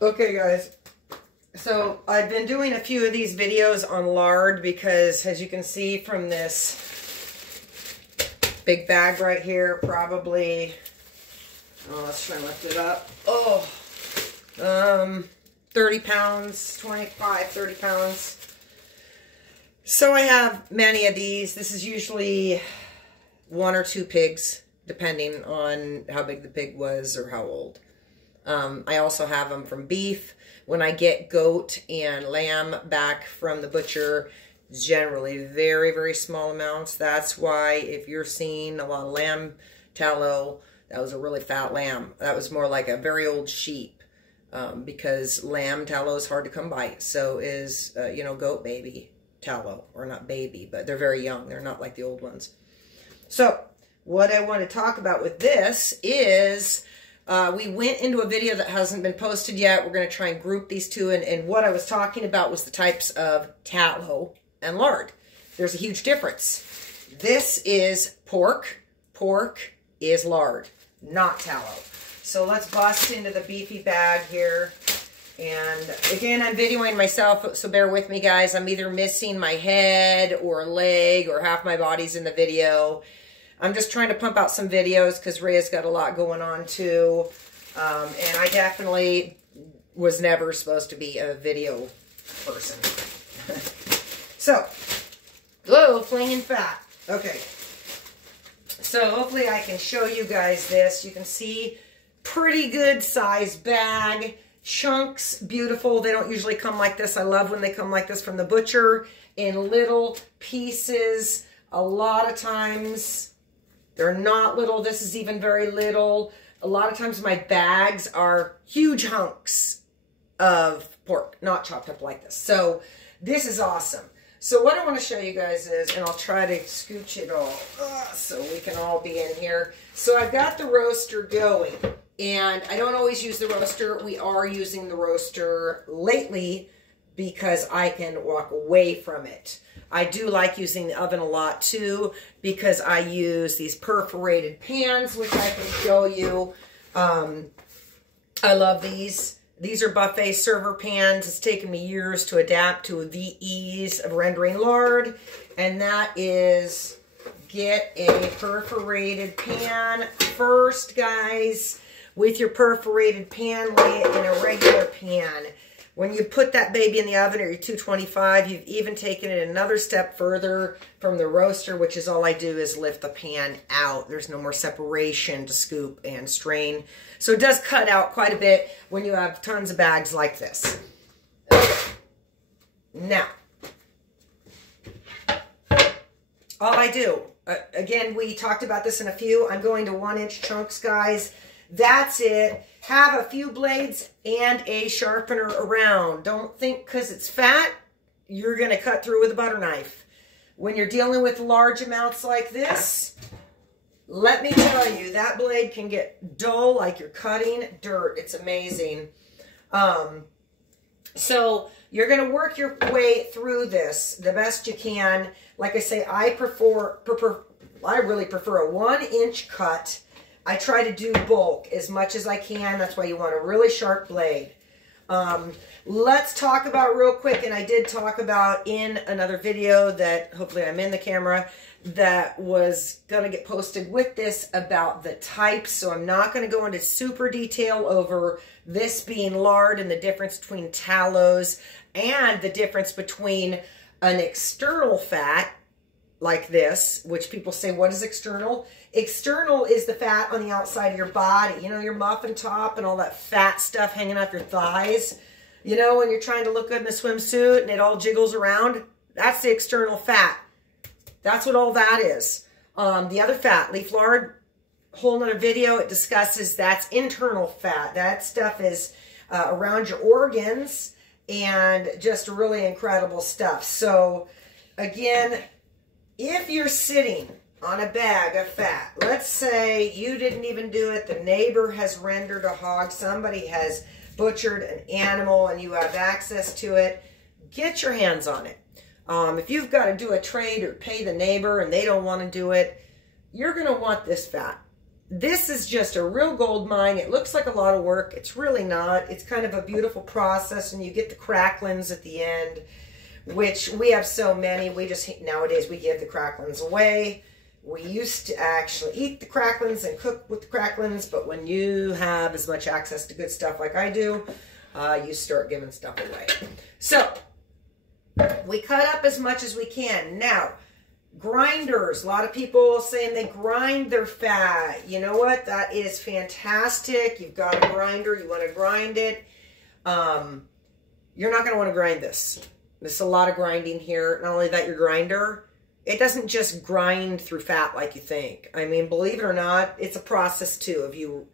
Okay, guys. So I've been doing a few of these videos on lard because, as you can see from this big bag right here, probably, let's try and lift it up. 30 pounds, 25, 30 pounds. So I have many of these. This is usually 1 or 2 pigs, depending on how big the pig was or how old. I also have them from beef. When I get goat and lamb back from the butcher, generally very, very small amounts. That's why if you're seeing a lot of lamb tallow, that was a really fat lamb. That was more like a very old sheep, because lamb tallow is hard to come by. So is, goat baby tallow, or not baby, but they're very young. They're not like the old ones. So what I want to talk about with this is we went into a video that hasn't been posted yet. We're going to try and group these two. And what I was talking about was the types of tallow and lard. There's a huge difference. This is pork. Pork is lard, not tallow. So let's bust into the beefy bag here. And again, I'm videoing myself, so bear with me, guys. I'm either missing my head or a leg or half my body's in the video. I'm just trying to pump out some videos because Rhea's got a lot going on too. And I definitely was never supposed to be a video person. So, whoa, flinging fat. Okay. So hopefully I can show you guys this. You can see pretty good size bag. Chunks, beautiful. They don't usually come like this. I love when they come like this from the butcher in little pieces. A lot of times they're not little. This is even very little. A lot of times my bags are huge hunks of pork, not chopped up like this. So this is awesome. So what I want to show you guys is, and I'll try to scooch it all so we can all be in here. So I've got the roaster going, and I don't always use the roaster. We are using the roaster lately because I can walk away from it. I do like using the oven a lot too because I use these perforated pans, which I can show you. I love these. These are buffet server pans. It's taken me years to adapt to the ease of rendering lard. And that is, get a perforated pan first, guys. With your perforated pan, lay it in a regular pan. When you put that baby in the oven at your 225, you've even taken it another step further from the roaster, which is all I do is lift the pan out. There's no more separation to scoop and strain. So it does cut out quite a bit when you have tons of bags like this. Now, all I do, again, we talked about this in a few. I'm going to 1-inch chunks, guys. That's it. Have a few blades and a sharpener around. Don't think because it's fat, you're going to cut through with a butter knife. When you're dealing with large amounts like this, let me tell you, that blade can get dull like you're cutting dirt. It's amazing. So you're going to work your way through this the best you can. Like I say, I really prefer a 1-inch cut. I try to do bulk as much as I can. That's why you want a really sharp blade. Let's talk about real quick, and I did talk about in another video that hopefully I'm in the camera that was going to get posted with this about the types. So I'm not going to go into super detail over this being lard and the difference between tallows and the difference between an external fat like this, which people say, what is external? External is the fat on the outside of your body. You know, your muffin top and all that fat stuff hanging off your thighs. You know, when you're trying to look good in a swimsuit and it all jiggles around, that's the external fat. That's what all that is. The other fat, leaf lard, whole nother video, it discusses that's internal fat. That stuff is around your organs and just really incredible stuff. So, again, if you're sitting on a bag of fat, let's say you didn't even do it, the neighbor has rendered a hog, somebody has butchered an animal and you have access to it, get your hands on it. If you've got to do a trade or pay the neighbor and they don't want to do it, you're going to want this fat. this is just a real gold mine. It looks like a lot of work. It's really not. It's kind of a beautiful process, and you get the cracklings at the end, which we have so many. We just, nowadays, we give the cracklings away. We used to actually eat the cracklings and cook with the cracklings, but when you have as much access to good stuff like I do, you start giving stuff away. So, we cut up as much as we can. Now, grinders. A lot of people saying they grind their fat. You know what? That is fantastic. You've got a grinder. You want to grind it. You're not going to want to grind this. There's a lot of grinding here. Not only that, your grinder, it doesn't just grind through fat like you think. I mean, believe it or not, it's a process too. If you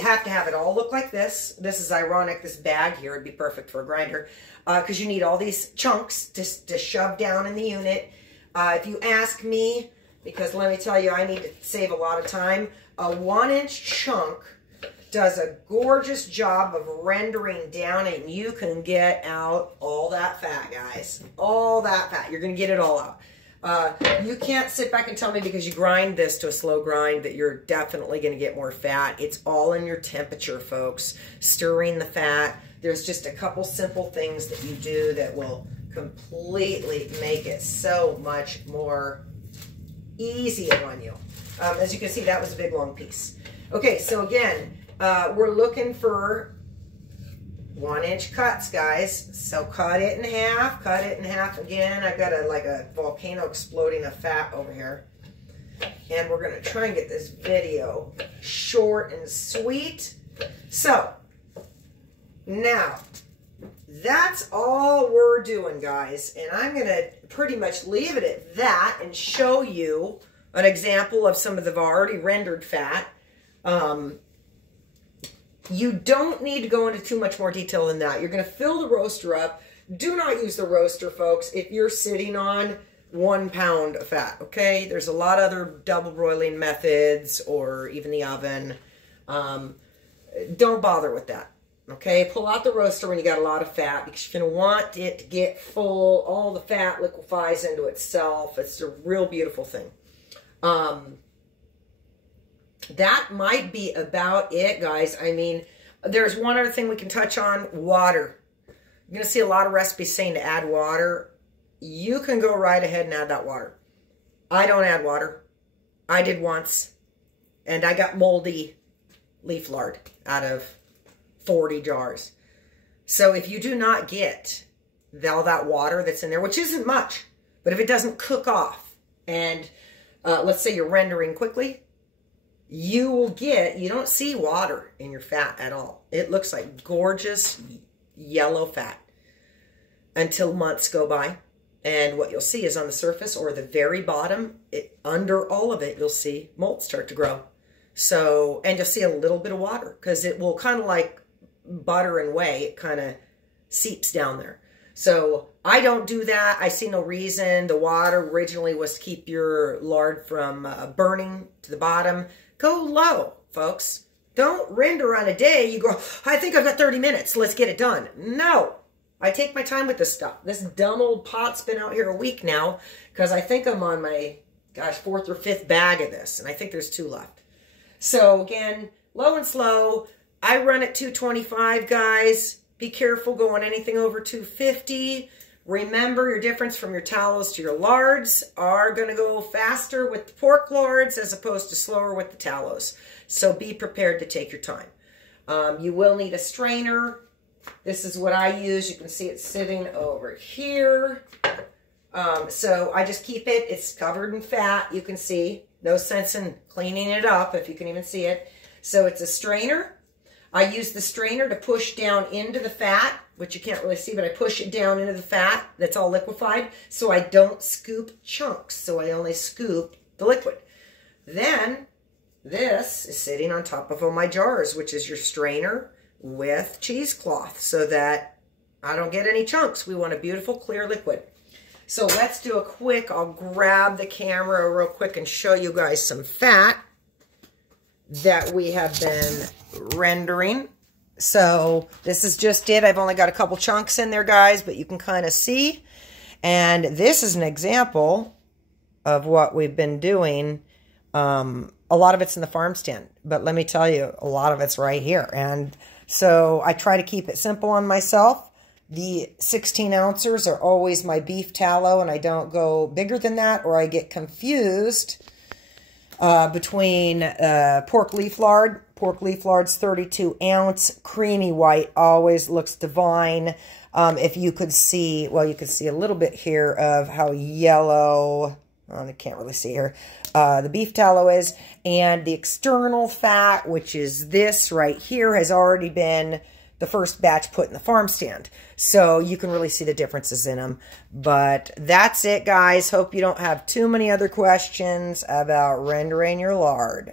have to have it all look like this. This is ironic. This bag here would be perfect for a grinder because you need all these chunks to shove down in the unit. If you ask me, because let me tell you, I need to save a lot of time, a 1-inch chunk does a gorgeous job of rendering down, and you can get out all that fat, guys. All that fat. You're going to get it all out. You can't sit back and tell me because you grind this to a slow grind that you're definitely going to get more fat. It's all in your temperature, folks. Stirring the fat. There's just a couple simple things that you do that will completely make it so much more easy on you. As you can see, that was a big long piece. Okay, so again, we're looking for 1-inch cuts, guys. So cut it in half, cut it in half again. I've got like a volcano exploding of fat over here. And we're gonna try and get this video short and sweet. So, now, that's all we're doing, guys, and I'm going to pretty much leave it at that and show you an example of some of the already rendered fat. You don't need to go into too much more detail than that. You're going to fill the roaster up. Do not use the roaster, folks, if you're sitting on 1 pound of fat, okay? There's a lot of other double broiling methods or even the oven. Don't bother with that. Okay, pull out the roaster when you got a lot of fat because you're going to want it to get full. All the fat liquefies into itself. It's a real beautiful thing. That might be about it, guys. I mean, there's one other thing we can touch on, water. You're going to see a lot of recipes saying to add water. You can go right ahead and add that water. I don't add water. I did once, and I got moldy leaf lard out of 40 jars. So if you do not get all that water that's in there, which isn't much, but if it doesn't cook off, and let's say you're rendering quickly, you don't see water in your fat at all. It looks like gorgeous yellow fat until months go by. And what you'll see is on the surface or the very bottom, under all of it, you'll see mold start to grow. So, and you'll see a little bit of water because it will kind of like butter and whey, it kind of seeps down there. So I don't do that. I see no reason. The water originally was to keep your lard from burning to the bottom. Go low, folks. Don't render on a day. You go, I think I've got 30 minutes. Let's get it done. No. I take my time with this stuff. This dumb old pot's been out here a week now because I think I'm on my, gosh, 4th or 5th bag of this. And I think there's 2 left. So again, low and slow. I run at 225, guys. Be careful going anything over 250. Remember, your difference from your tallows to your lards are going to go faster with the pork lards as opposed to slower with the tallows. So be prepared to take your time. You will need a strainer. This is what I use. You can see it sitting over here. So I just keep it. It's covered in fat. You can see. No sense in cleaning it up if you can even see it. So it's a strainer. I use the strainer to push down into the fat, which you can't really see, but I push it down into the fat that's all liquefied so I don't scoop chunks. So I only scoop the liquid. Then this is sitting on top of all my jars, which is your strainer with cheesecloth so that I don't get any chunks. We want a beautiful clear liquid. So let's do a quick, I'll grab the camera real quick and show you guys some fat that we have been rendering. So this is just it. I've only got a couple chunks in there, guys, but you can kind of see. And this is an example of what we've been doing all a lot of it's in the farm stand. But let me tell you, a lot of it's right here. And so I try to keep it simple on myself. The 16 ounces are always my beef tallow, and I don't go bigger than that, or I get confused between pork leaf lard. Pork leaf lard's 32 ounce, creamy white, always looks divine. If you could see, well, you could see a little bit here of how yellow, I can't really see here, the beef tallow is. And the external fat, which is this right here, has already been the first batch put in the farm stand. So you can really see the differences in them. But that's it, guys. Hope you don't have too many other questions about rendering your lard.